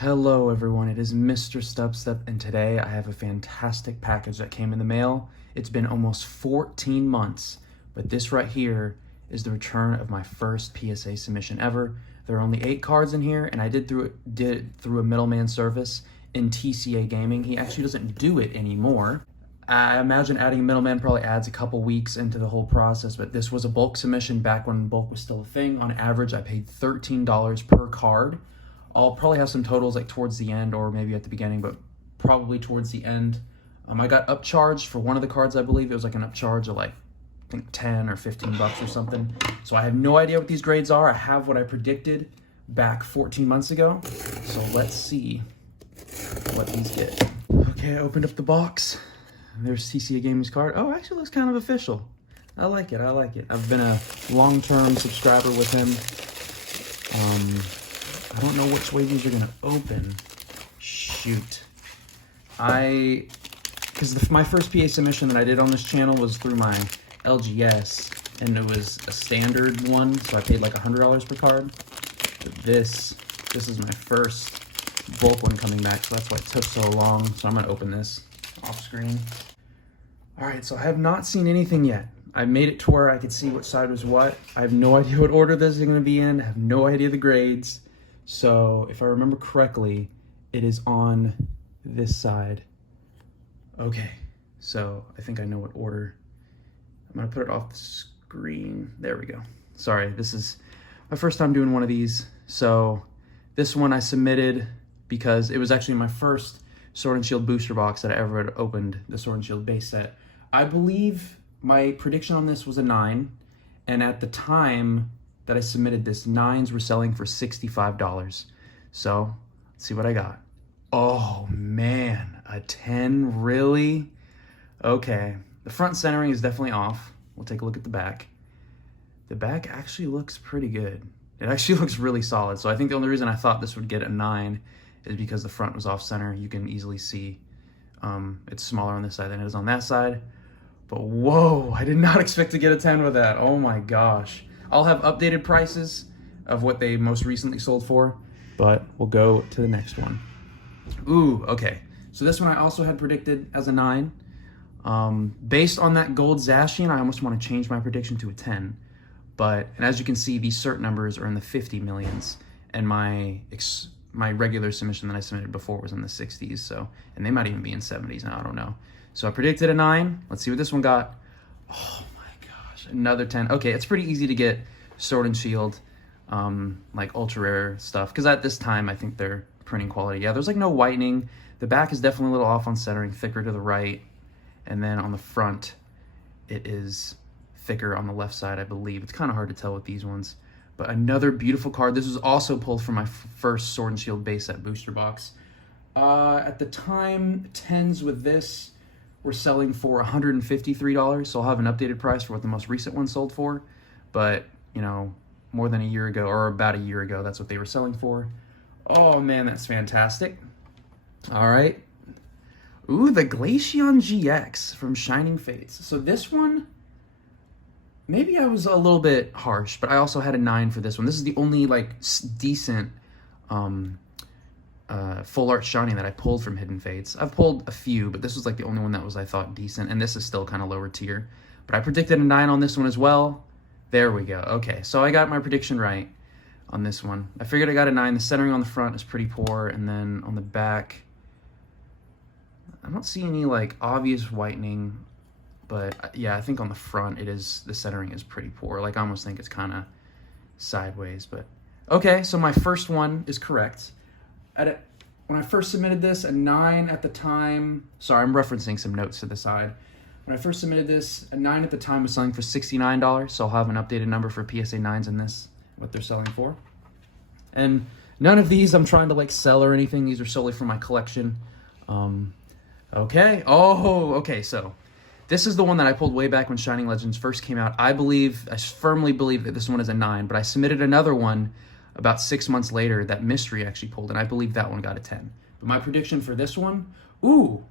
Hello everyone, it is MisterStubstep, and today I have a fantastic package that came in the mail. It's been almost 14 months, but this right here is the return of my first PSA submission ever. There are only 8 cards in here, and I did it through a middleman service in TCA Gaming. He actually doesn't do it anymore. I imagine adding a middleman probably adds a couple weeks into the whole process, but this was a bulk submission back when bulk was still a thing. On average, I paid $13 per card. I'll probably have some totals like towards the end or maybe at the beginning, but probably towards the end. I got upcharged for one of the cards, I believe. It was like an upcharge of like, I think 10 or 15 bucks or something. So I have no idea what these grades are. I have what I predicted back 14 months ago. So let's see what these get. Okay, I opened up the box. There's TCA Gaming's card. Oh, actually looks kind of official. I like it, I like it. I've been a long-term subscriber with him. I don't know which way these are gonna open. Shoot. Because my first PA submission that I did on this channel was through my LGS, and it was a standard one, so I paid like $100 per card. But this is my first bulk one coming back, so that's why it took so long. So I'm gonna open this off screen. All right, so I have not seen anything yet. I made it to where I could see what side was what. I have no idea what order this is gonna be in. I have no idea the grades. So if I remember correctly, it is on this side. Okay, so I think I know what order. I'm gonna put it off the screen. There we go. Sorry, this is my first time doing one of these. So this one I submitted because it was actually my first Sword and Shield booster box that I ever had opened, the Sword and Shield base set. I believe my prediction on this was a 9, and at the time that I submitted this, 9s were selling for $65. So let's see what I got. Oh man, a 10, really? Okay, the front centering is definitely off. We'll take a look at the back. The back actually looks pretty good. It actually looks really solid. So I think the only reason I thought this would get a 9 is because the front was off center. You can easily see it's smaller on this side than it is on that side. But whoa, I did not expect to get a 10 with that. Oh my gosh. I'll have updated prices of what they most recently sold for, but we'll go to the next one. Ooh, okay. So this one I also had predicted as a 9. Based on that gold Zacian, I almost want to change my prediction to a 10. And as you can see, these cert numbers are in the 50 millions, and my regular submission that I submitted before was in the 60s, so, and they might even be in 70s now, I don't know. So I predicted a 9. Let's see what this one got. Oh my gosh, another 10. Okay, it's pretty easy to get Sword and Shield, like ultra rare stuff, because at this time I think they're printing quality. Yeah, there's like no whitening. The back is definitely a little off on centering, thicker to the right, and then on the front it is thicker on the left side, I believe. It's kind of hard to tell with these ones. But another beautiful card. This was also pulled from my first Sword and Shield base set booster box. At the time, 10s with this were selling for $153, so I'll have an updated price for what the most recent one sold for. But, you know, more than a year ago, or about a year ago, that's what they were selling for. Oh man, that's fantastic. All right. Ooh, the Glaceon GX from Shining Fates. So this one, maybe I was a little bit harsh, but I also had a 9 for this one. This is the only like decent full art shiny that I pulled from Hidden Fates. I've pulled a few, but this was like the only one that was, I thought, decent, and this is still kind of lower tier. But I predicted a 9 on this one as well. There we go. Okay, so I got my prediction right on this one. I figured I got a 9. The centering on the front is pretty poor, and then on the back, I don't see any like obvious whitening. But yeah, I think on the front, the centering is pretty poor. Like I almost think it's kind of sideways, but okay. So my first one is correct. When I first submitted this, a 9 at the time, sorry, I'm referencing some notes to the side. When I first submitted this, a 9 at the time was selling for $69. So I'll have an updated number for PSA 9s in this, what they're selling for. And none of these I'm trying to like sell or anything. These are solely for my collection. Okay. Oh, okay. So this is the one that I pulled way back when Shining Legends first came out. I firmly believe that this one is a 9, but I submitted another one about 6 months later that Mystery actually pulled, and I believe that one got a 10. But my prediction for this one, ooh,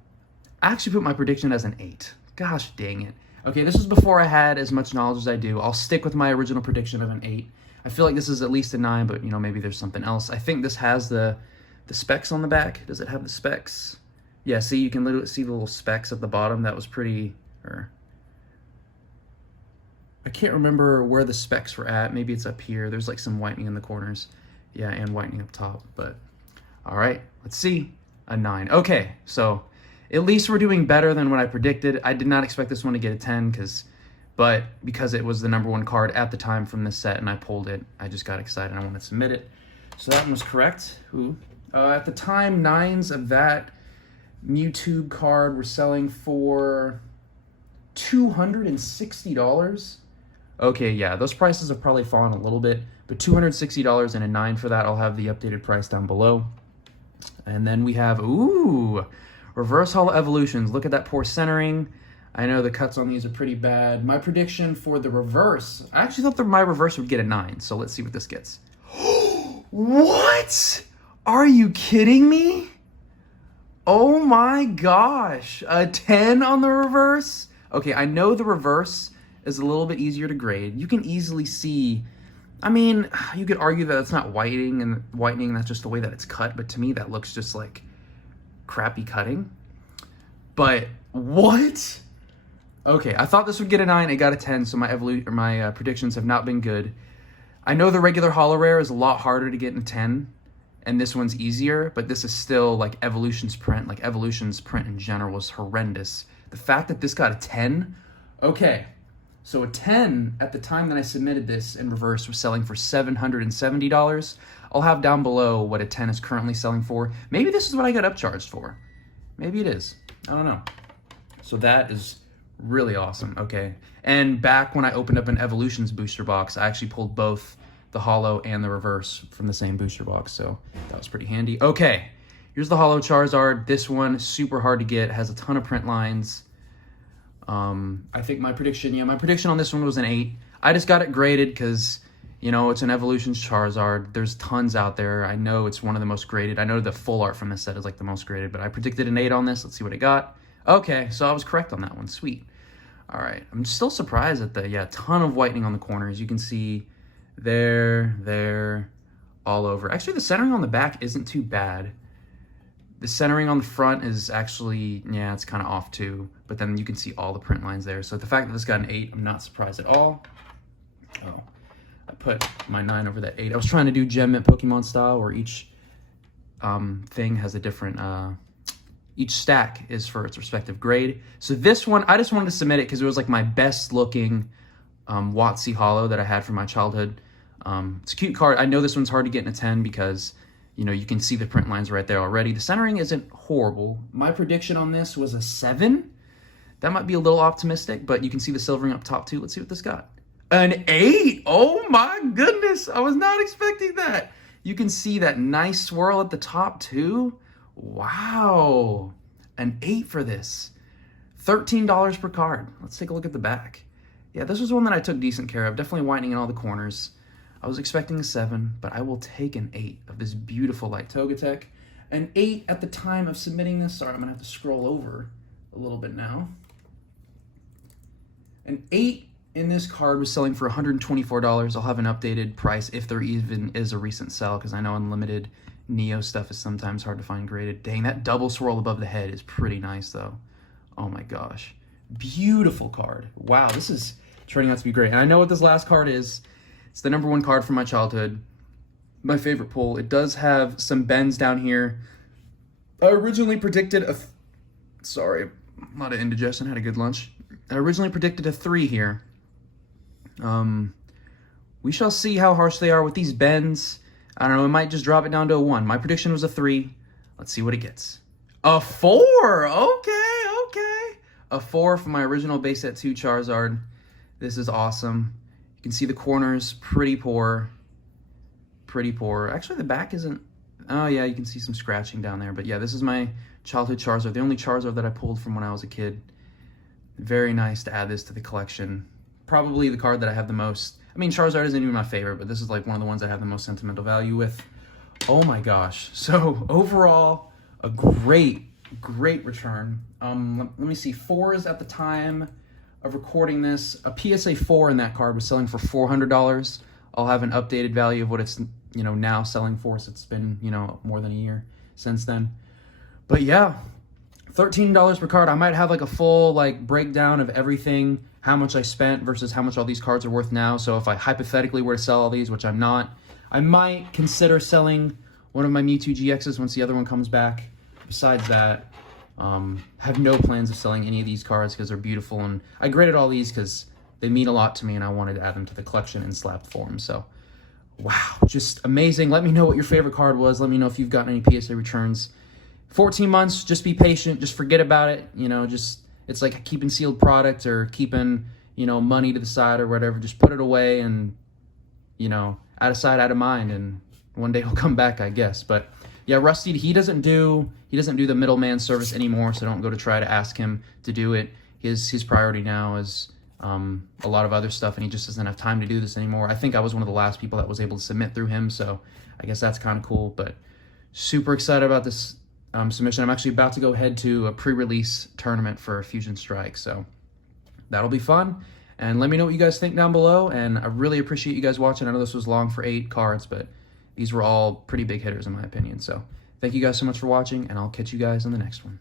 I actually put my prediction as an 8. Gosh dang it. Okay, this was before I had as much knowledge as I do. I'll stick with my original prediction of an 8. I feel like this is at least a 9, but you know, maybe there's something else. I think this has the the specs on the back. Does it have the specs? Yeah, see, you can literally see the little specs at the bottom. That was pretty, or I can't remember where the specs were at. Maybe it's up here. There's like some whitening in the corners. Yeah, and whitening up top, but all right, let's see. A 9. Okay, so at least we're doing better than what I predicted. I did not expect this one to get a 10 but because it was the #1 card at the time from this set and I pulled it, I just got excited. I wanted to submit it. So that one was correct. Ooh. At the time, 9s of that Mewtwo card were selling for $260. Okay, yeah, those prices have probably fallen a little bit, but $260 and a 9 for that. I'll have the updated price down below. And then we have, ooh, Reverse Holo Evolutions. Look at that poor centering. I know the cuts on these are pretty bad. My prediction for the reverse, I actually thought that my reverse would get a 9, so let's see what this gets. What? Are you kidding me? Oh my gosh, a 10 on the reverse? Okay, I know the reverse is a little bit easier to grade. You can easily see, I mean, you could argue that it's not whitening, that's just the way that it's cut, but to me that looks just like crappy cutting. But what? Okay, I thought this would get a 9, it got a 10, so my predictions have not been good. I know the regular Holo Rare is a lot harder to get in a 10, and this one's easier, but this is still like Evolution's print. Like Evolution's print in general was horrendous. The fact that this got a 10, okay. So a 10 at the time that I submitted this in reverse was selling for $770. I'll have down below what a 10 is currently selling for. Maybe this is what I got upcharged for. Maybe it is. I don't know. So that is really awesome. Okay. And back when I opened up an Evolutions booster box, I actually pulled both the Holo and the reverse from the same booster box. So that was pretty handy. Okay. Here's the Holo Charizard. This one, super hard to get, has a ton of print lines. I think my prediction on this one was an 8. I just got it graded because, you know, it's an Evolutions Charizard. There's tons out there. I know it's one of the most graded. I know the full art from this set is like the most graded, but I predicted an 8 on this. Let's see what it got. Okay, so I was correct on that one. Sweet. All right. I'm still surprised at the, ton of whitening on the corners. You can see there, all over. Actually, the centering on the back isn't too bad. The centering on the front is actually, it's kind of off too, but then you can see all the print lines there. So the fact that this got an 8, I'm not surprised at all. Oh, I put my 9 over that 8. I was trying to do Gem Mint Pokemon style where each thing has a different, each stack is for its respective grade. So this one, I just wanted to submit it because it was like my best looking WotC Holo that I had from my childhood. It's a cute card. I know this one's hard to get in a 10 because, you know, you can see the print lines right there already. The centering isn't horrible. My prediction on this was a 7. That might be a little optimistic, but you can see the silvering up top too. Let's see what this got. An 8! Oh my goodness! I was not expecting that. You can see that nice swirl at the top too. Wow. An 8 for this. $13 per card. Let's take a look at the back. Yeah, this was one that I took decent care of. Definitely whitening in all the corners. I was expecting a 7, but I will take an 8 of this beautiful light Togetic. An 8 at the time of submitting this. Sorry, I'm going to have to scroll over a little bit now. An 8 in this card was selling for $124. I'll have an updated price if there even is a recent sell, because I know unlimited Neo stuff is sometimes hard to find graded. Dang, that double swirl above the head is pretty nice, though. Oh my gosh. Beautiful card. Wow, this is turning out to be great. And I know what this last card is. It's the #1 card from my childhood. My favorite pull. It does have some bends down here. I originally predicted a... Sorry, a lot of indigestion. Had a good lunch. I originally predicted a 3 here. We shall see how harsh they are with these bends. I don't know, it might just drop it down to a 1. My prediction was a 3. Let's see what it gets. A 4! Okay. A 4 from my original base set 2 Charizard. This is awesome. You can see the corners, pretty poor. Actually, the back isn't... Oh, yeah, you can see some scratching down there. But yeah, this is my childhood Charizard, the only Charizard that I pulled from when I was a kid. Very nice to add this to the collection. Probably the card that I have the most... I mean, Charizard isn't even my favorite, but this is like one of the ones I have the most sentimental value with. Oh my gosh. So, overall, a great return. Let me see. 4s at the time of recording this. A PSA 4 in that card was selling for $400. I'll have an updated value of what it's you know, now selling for, so it's been, you know, more than a year since then. But yeah, $13 per card. I might have like a full like breakdown of everything, how much I spent versus how much all these cards are worth now. So if I hypothetically were to sell all these, which I'm not, I might consider selling one of my Mewtwo GXs once the other one comes back. Besides that, have no plans of selling any of these cards because they're beautiful, and I graded all these because they mean a lot to me and I wanted to add them to the collection in slabbed form. So wow, just amazing. Let me know what your favorite card was. Let me know if you've gotten any PSA returns. 14 months, just be patient, just forget about it, you know, just, it's like keeping sealed product or keeping, you know, money to the side or whatever. Just put it away and, you know, out of sight, out of mind, and one day he'll come back, I guess. But yeah, Rusty, he doesn't do the middleman service anymore, so don't go to try to ask him to do it. His priority now is a lot of other stuff, and he just doesn't have time to do this anymore. I think I was one of the last people that was able to submit through him, so I guess that's kind of cool. But super excited about this submission. I'm actually about to go head to a pre-release tournament for Fusion Strike, so that'll be fun. And let me know what you guys think down below, and I really appreciate you guys watching. I know this was long for 8 cards, but these were all pretty big hitters in my opinion. So thank you guys so much for watching, and I'll catch you guys in the next one.